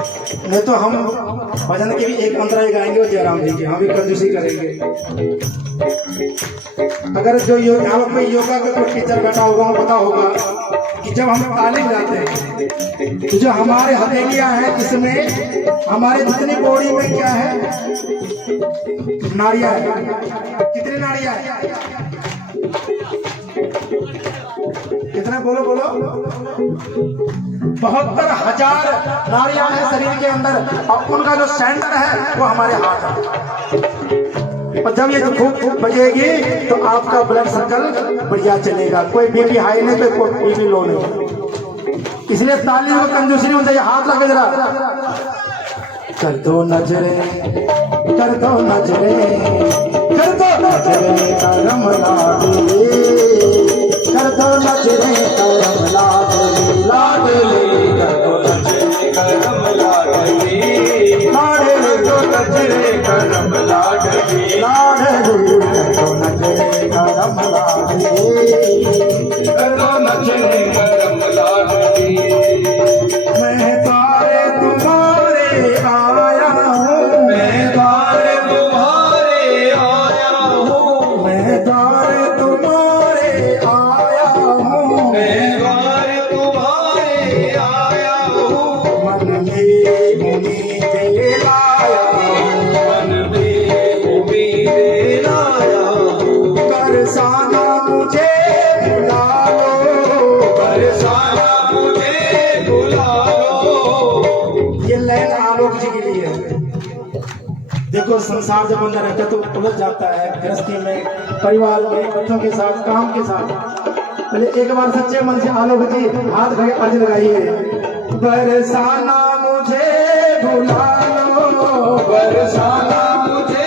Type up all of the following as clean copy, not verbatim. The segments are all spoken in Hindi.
नहीं तो हम भजन के भी एक अंतरा गाएंगे और जयराम जी के, हम भी कंजूसी करेंगे। अगर जो यहाँ पे योगा का कोई टीचर बैठा होगा वो पता होगा कि जब हम तालीम जाते हैं तो जो हमारे हथेलियां हैं जिसमें हमारे जितनी बॉडी में क्या है, नाड़ियां है। कितनी नाड़ियां है? कितने बोलो बोलो? 72,000 नाड़ियां हैं शरीर के अंदर, और उनका जो सेंटर है वो हमारे हाथ है। और जब ये खूब बजेगी तो आपका ब्लड सर्कल बढ़िया चलेगा, कोई बीपी हाई नहीं तो कोई बीपी लो नहीं। इसलिए ताली में कंजूसी नहीं होता। हाथ लगे जरा, कर दो नजरे, कर दो नजरे, कर दो नजरे करम लाडले, कर दो नजरे करम लाडले, लाडले कर दो नजरे करम लाडले, लाडले दो नजरे करम लाडले, लाडले कर दो नजरे करम लाडले, कर दो नजरे करम लाडले। मैं तारे तुम्हारे आया हूँ, मैं तारे तुम्हारे आया हूँ, मैं तारे तुम्हारे आया हूँ, मैं तारे तुम्हारे आया हूँ। मन में उम्मीदें लाया हूँ, मन में उम्मीदें लाया हूँ। बरसाना मुझे बुला लो, बरसाना मुझे बुला लो। ये लाइन आलोक जी के लिए है। देखो संसार जब अंदर रहता है तो उलझ जाता है, गृहस्थी में, परिवार में, बच्चों के साथ, काम के साथ। पहले एक बार सच्चे मन से आलोक जी हाथ खड़े अर्ज लगाइए। बरसाना मुझे बुला लो, बरसाना मुझे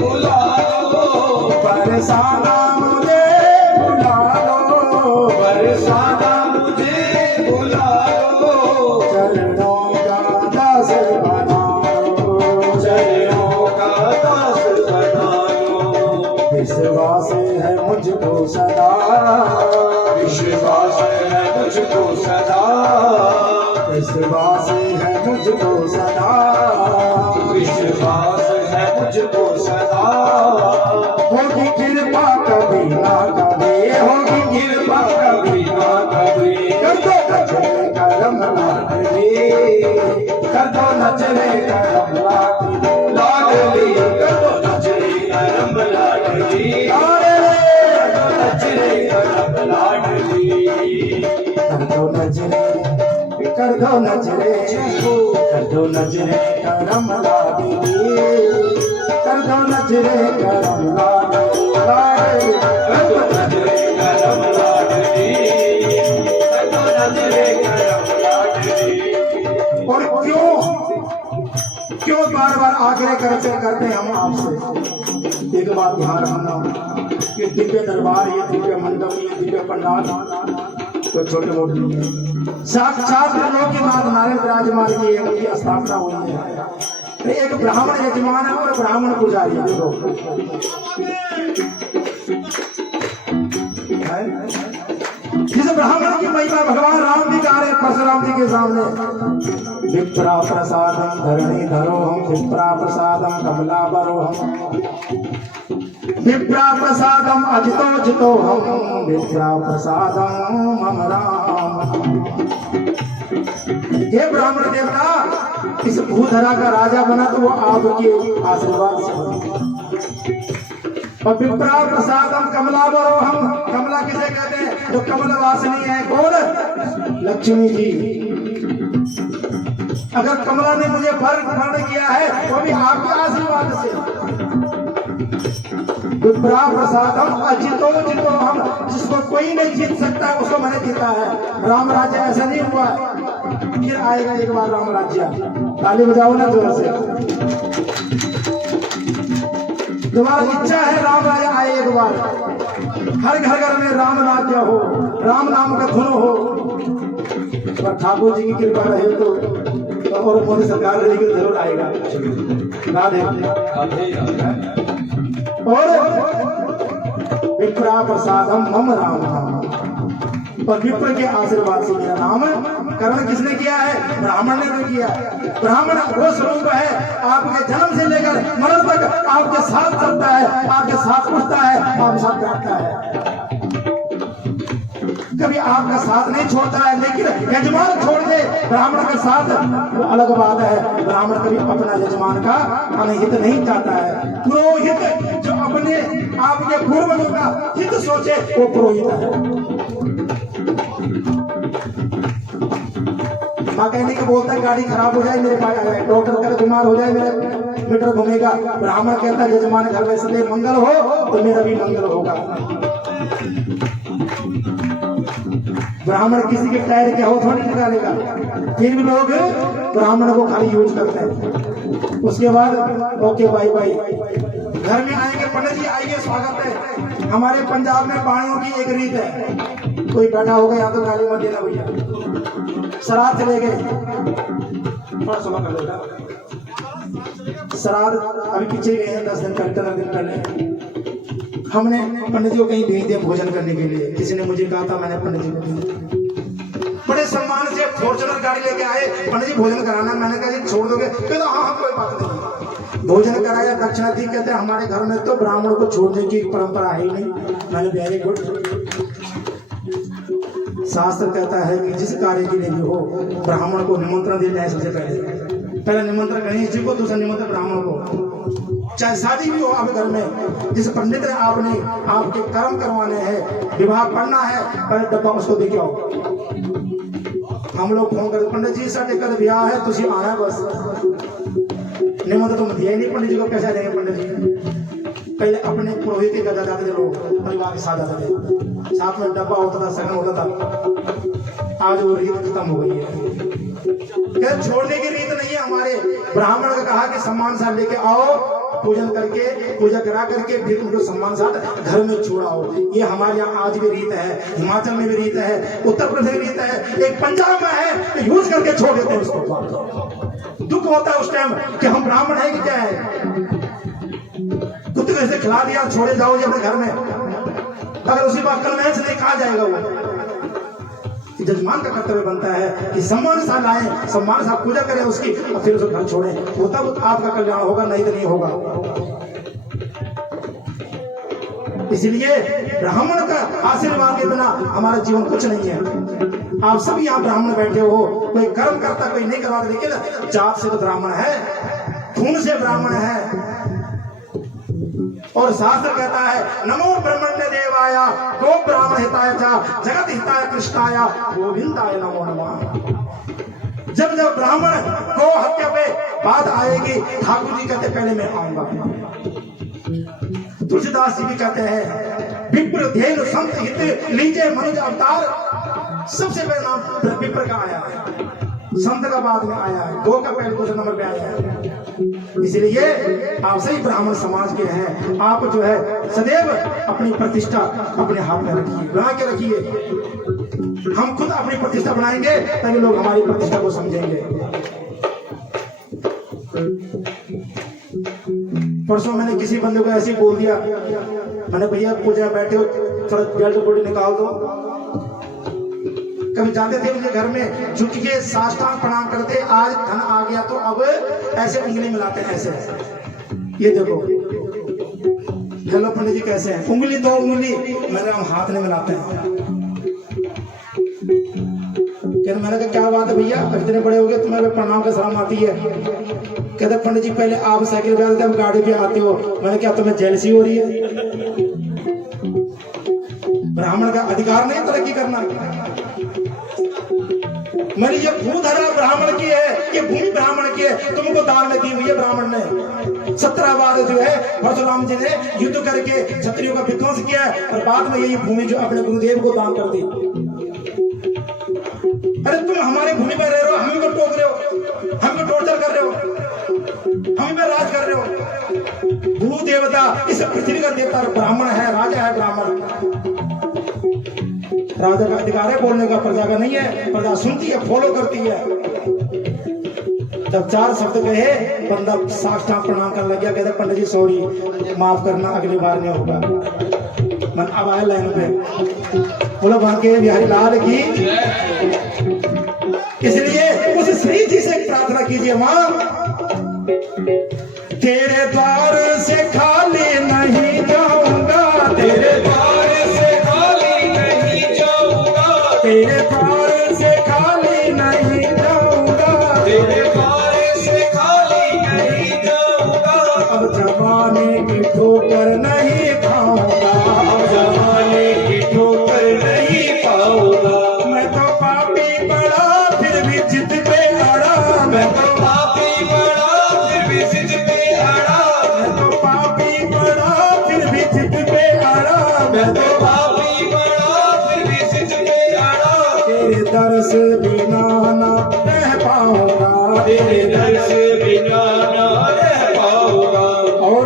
बुला लो, बरसाना मुझे बुला लो, बरसाना मुझे बुला लो। चरणों का दास बना लो, चरणों का दास बना लो। विश्वास है मुझको सदा, विश्वास है मुझको सदा, विश्वास है मुझको सदा, विश्वास है मुझको सदा। होगी कृपा कभी ना कभी, होगी कृपा कभी ना कभी। कर दो नजरे करम लाडली, कर दो नजरे करम लाडली, लाडली कर दो नजरे करम लाडली, कर दो नजरे करम लाडली। कर दो नजरे, कर दो नजरे, कर दो नजरे करम लाडली, कर दो नजरे करम लाडली, कर दो नजरे करम लाडली, कर दो नजरे करम लाडली। और क्यों बार बार आग्रह करते हैं हम आपसे? एक बात ध्यान रखना कि दिव्य दरबार, ये दिव्य मंडप, ये दिव्य पंडाल तो छोटे मोटे नहीं है। साक्षात लोग की मात नारायण विराजमान की उनकी स्थापना हुई है। एक ब्राह्मण यजमान है और ब्राह्मण पुजारी जिस ब्राह्मण की महिमा भगवान राम भी गा रहे परशुराम जी के सामने। विप्रा प्रसादम धरणी धरो हम, विप्रा प्रसादम कमला बरो हम, विप्रा प्रसादम अजितो जितो हम, विप्रा प्रसादम मम राम। हे ब्राह्मण देवता, इस भूधरा का राजा बना तो वो आपके आशीर्वाद से बना। और विप्रा प्रसादम कमला बरो हम, कमला किसे कहते हैं? जो कमल वासिनी है। कौन? लक्ष्मी जी। अगर कमला ने मुझे वर्ण किया है वो भी आपके आशीर्वाद से। विप्रा प्रसादम अजितो जितो हम, जिसको कोई नहीं जीत सकता उसको मैंने जीता है। राम राज्य ऐसा नहीं हुआ, फिर आएगा एक बार राम राज्य। ताली बजाओ ना जोर से। तुम्हारी इच्छा है राम राज्य आए एक बार, हर घर में राम राज्य हो, राम नाम का धुन हो। पर ठाकुर जी की कृपा रहे तो और मोदी सरकार रहेगी तो जरूर आएगा। राधे और विप्रा प्रसादम मम राम, और विप्र के आशीर्वाद से मेरा नाम करण किसने किया है? ब्राह्मण ने तो किया। ब्राह्मण वो स्वरूप है आपके जन्म से लेकर मरण तक आपके साथ चलता है, आपके साथ उठता है, आपके साथ बैठता है, कभी आपका साथ नहीं छोड़ता है। लेकिन यजमान छोड़ दे ब्राह्मण का साथ, वो अलग बात है। ब्राह्मण कभी अपना यजमान का अनहित नहीं चाहता है। पुरोहित जो अपने आपके पूर्वजों का हित सोचे वो पुरोहित है। मैकेनिक बोलता है गाड़ी खराब हो जाए मेरे पास, डॉक्टर कहता बीमार हो जाए मेरा मीटर घूमेगा। ब्राह्मण कहता है यजमान घर में सदैव मंगल हो तो मेरा भी मंगल होगा। ब्राह्मण किसी के टायर क्या हो थोड़ी निकालेगा, फिर भी लोग ब्राह्मण को खाली यूज करते हैं। उसके बाद ओके बाय बाय, घर में आएंगे पंडित जी आइए स्वागत है। हमारे पंजाब में बाणियों की एक रीत है, कोई बैठा होगा यहाँ तो गाली मत देना भैया। श्राद्ध चले गए, श्राद्ध अभी पीछे गए हैं 10 दिन पहले 15 दिन पहले। हमने पंडित जी को कहीं भेज दिया भोजन करने के लिए, किसी ने मुझे कहा था, मैंने पंडित जी को भेजा। बड़े सम्मान से फॉर्च्यूनर गाड़ी लेके आए, पंडित जी भोजन कराना। मैंने कहा जी छोड़ दोगे? कहते हाँ कोई बात नहीं। भोजन कराया, दक्षिणा दी। कहते हमारे घर में तो ब्राह्मण को छोड़ने की परंपरा है ही नहीं। मैंने वेरी गुड। शास्त्र कहता है कि जिस कार्य के लिए भी हो ब्राह्मण को निमंत्रण दिया जाए। सबसे पहले निमंत्रण गणेश जी को, दूसरा निमंत्रण ब्राह्मण को। चाहे शादी भी हो आपके घर में, जिस पंडित ने आपने आपके कर्म करवाने हैं, विवाह पढ़ना है, पहले डब्बा उसको दे के आओ। हम लोग फोन करते पंडित जी साढ़े कल ब्याह है तुझे आना बस। निमंत्रण तुम दिया ही नहीं पंडित जी को, कैसे देंगे पंडित जी? पहले अपने पुरोहित के गदा जाते थे लोग, परिवार के साथ जाते थे, साथ में डब्बा होता था, सगन होता था। आज वो रीत खत्म हो गई है। छोड़ने की रीत नहीं है हमारे। ब्राह्मण का कहा कि सम्मान साथ लेके आओ, पूजन करके पूजा करा करके फिर उनको सम्मान साथ घर में छोड़ाओ। ये हमारे यहाँ आज भी रीत है, हिमाचल में भी रीत है, उत्तर प्रदेश में रीत है, एक पंजाब में है, यूज करके छोड़ देते हैं उसको। दुख होता है उस टाइम कि हम ब्राह्मण है कि क्या है। कुत्ते को ऐसे खिला दिया, छोड़े जाओ जी अपने घर में, अगर उसी बात कल मैच नहीं कहा जाएगा। वो जजमान का कर्तव्य बनता है कि सम्मान साथ लाए, सम्मान साथ पूजा करें उसकी, और फिर उसको घर छोड़ें। वो तब आपका कल्याण होगा, नहीं तो नहीं होगा। इसलिए ब्राह्मण का आशीर्वाद के बिना हमारा जीवन कुछ नहीं है। आप सब यहाँ ब्राह्मण बैठे हो, कोई कर्म करता कोई नहीं करता, लेकिन जात से तो ब्राह्मण है, खून से ब्राह्मण है। और शास्त्र कहता है नमो ब्रह्मण्य देवाया गो ब्राह्मण हिताय चा जगत हिताय कृष्णाया गोविंदाय नमो नमः। जब जब ब्राह्मण गो हत्या पे बात आएगी, ठाकुर जी कहते पहले मैं आऊंगा। तुलसीदास जी भी कहते हैं विप्र धेनु संत हित लीजिए मनुज अवतार। सबसे पहले नाम विप्र का आया है, संत का बाद में आया है, गो का पहले दूसरे नंबर पे आया है। इसलिए आप सही ब्राह्मण समाज के हैं। आप जो है सदैव अपनी प्रतिष्ठा अपने हाथ में रखिए, बना के रखिए। हम खुद अपनी प्रतिष्ठा बनाएंगे ताकि लोग हमारी प्रतिष्ठा को समझेंगे। परसों मैंने किसी बंदे को ऐसे ही बोल दिया, मैंने भैया पूजा बैठे हो थोड़ा बेल्ट बॉडी निकाल दो। कभी जाते थे उनके घर में झुक के साष्टांग प्रणाम करते, आज धन आ गया तो अब ऐसे उंगली मिलाते हैं ऐसे। ये देखो हेलो पंडित जी कैसे हैं, उंगली दो उंगली, मैंने हम हाथ नहीं मिलाते हैं। मैंने कहा क्या बात है भैया, इतने बड़े हो गए तुम्हें प्रणाम का शर्म आती है? कहते पंडित जी पहले आप साइकिल पे आते, अब गाड़ी पे आते हो। मैंने क्या तुम्हें जेलसी हो रही है? ब्राह्मण का अधिकार नहीं तरक्की करना। मैंने ये भूधरा ब्राह्मण की है, ये भूमि ब्राह्मण की है, तुमको दान में दी हुई है ब्राह्मण ने। 17 बार जो है परशुराम जी ने युद्ध करके क्षत्रियों का विध्वंस किया है, और बाद में यही भूमि जो अपने गुरुदेव को दान कर दी। अरे तुम हमारी भूमि पर रह रहे हो, हमें को टोक रहे हो, हमको टॉर्चर कर रहे हो, हम पे राज कर रहे हो। भू देवता इस पृथ्वी का देवता ब्राह्मण है, राजा है ब्राह्मण। राजा का अधिकार है बोलने का, प्रजा का नहीं है। प्रजा सुनती है, फॉलो करती है। जब 4 शब्द कहे बंदा साष्टांग प्रणाम करने लग गया, कहते पंडित जी सॉरी माफ करना, अगली बार नहीं होगा। मन अब आए लाइन पे, बोलो भाग्य बिहारी लाल की। इसलिए उस श्री जी से प्रार्थना कीजिए मां, तेरे द्वार से खाली नहीं जाऊंगा, तेरे द्वार से खाली नहीं जाऊंगा, तेरे द्वार से खाली नहीं जाऊंगा, तेरे द्वार से खाली नहीं जाऊंगा। अब जमाने की ठोकर नहीं खाऊंगा, अब जमाने की ठोकर नहीं पाऊंगा। मैं तो पापी बड़ा फिर भी जिद पे अड़ा, मैं तो पापी बड़ा फिर भी जिद पे अड़ा, मैं तो पापी बड़ा फिर भी जिद पे अड़ा, मैं तो पापी बड़ा फिर भी जिद पे अड़ा। तेरे दर से बिना ना रह पाऊंगा, तेरे दर से बिना ना रह पाऊंगा। और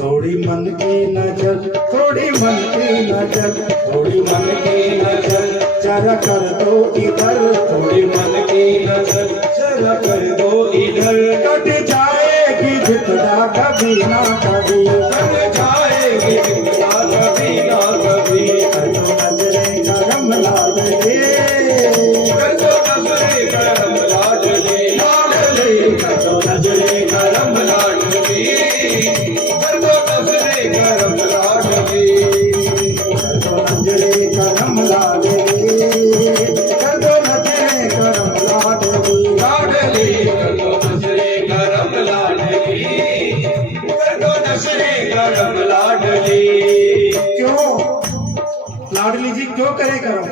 थोड़ी मन की नजर, थोड़ी मन की नजर, थोड़ी मन की नजर जरा कर दो इधर, थोड़ी मन की नजर जरा कर दो इधर। कट जाएगी जितना कभी ना कभी, कट जाएगी जितना कभी ना कभी। कर दो नजरे करम लाडले, कर दो नजरे करम लाडले, लाडले कर दो नजरे करम लाडले, कर दो नजरे करम लाडले, कर दो नजरे करम लाडले, कर दो नजरे करम लाडले, लाडले कर दो नजरे करम लाडले, कर दो नजरे करम लाडले। क्यों लाडली जी क्यों करे करम,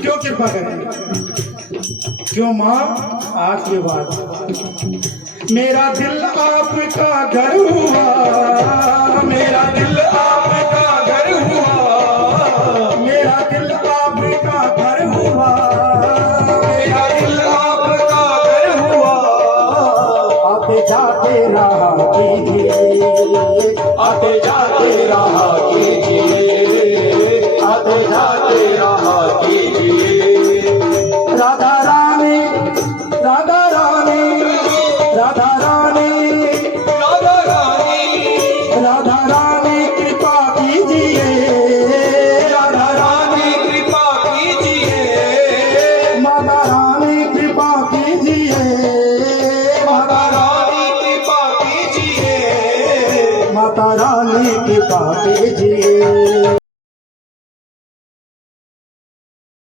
क्यों कृपा करें, क्यों मां? आज के बाद मेरा दिल आपका घर हुआ, मेरा दिल आपका घर हुआ, मेरा दिल आपका घर हुआ, मेरा दिल आपका घर हुआ। आते जाते रहा कीजिए, आते जाते रहा कीजिए, आते जाते रहा कीजिए। राधा रानी, राधा रानी, राधा रानी, राधा रानी, राधा रानी कृपा कीजिए, राधा रानी कृपा कीजिए, माता रानी कृपा कीजिए, माता रानी कृपा कीजिए, माता रानी कृपा कीजिए।